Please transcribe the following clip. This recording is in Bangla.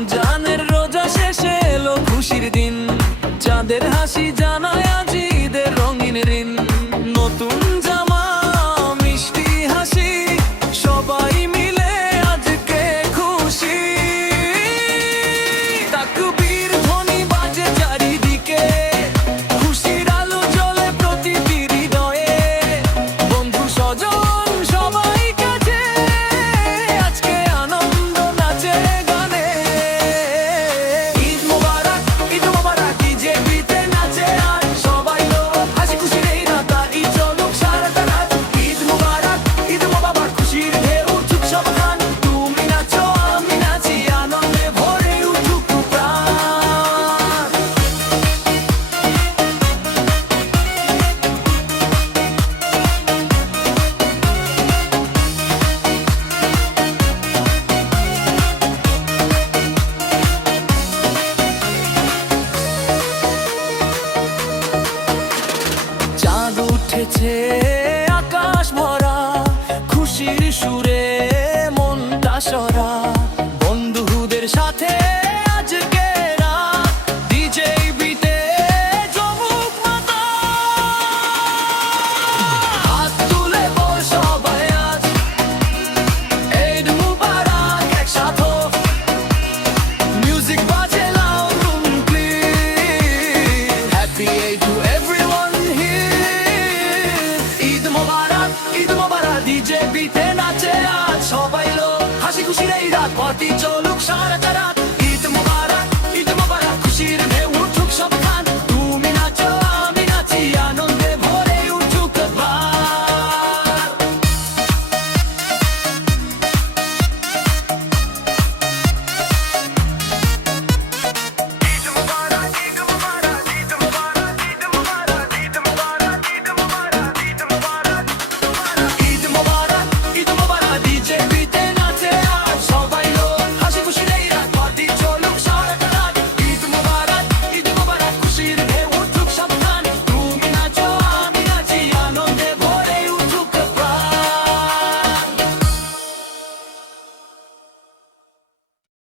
রমজানের রোজা শেষে এলো খুশির দিন, চাঁদের হাসি জানায় আজ ঈদের রঙিন ঋণ। নতুন জামা মিষ্টি হাসি সবাই মিলে আজকে খুশি। তাকবীর ধ্বনি বাজে চারিদিকে, খুশির আলো জ্বলে প্রতিটি হৃদয়ে। বন্ধু স্বজন সবাই কাছে, আজকে আনন্দ নাচে গানে। ঈদ মোবারক, ঈদ মোবারক, বিজেপিতে নাচে আর সবাই লোক হাসি খুশির এই রাতা ঈদ চলুক সারাটা রাত। ঈদ মোবারক, ঈদ মোবারক, খুশির ঢেউ উঠুক সব গান। তুমি নাচো আমি নাচি, আনন্দে ভরে উঠুক প্রাণ। চাঁদ উঠেছে আকাশ ভরা, খুশির সুরে মনটা সরা। বন্ধুদের সাথে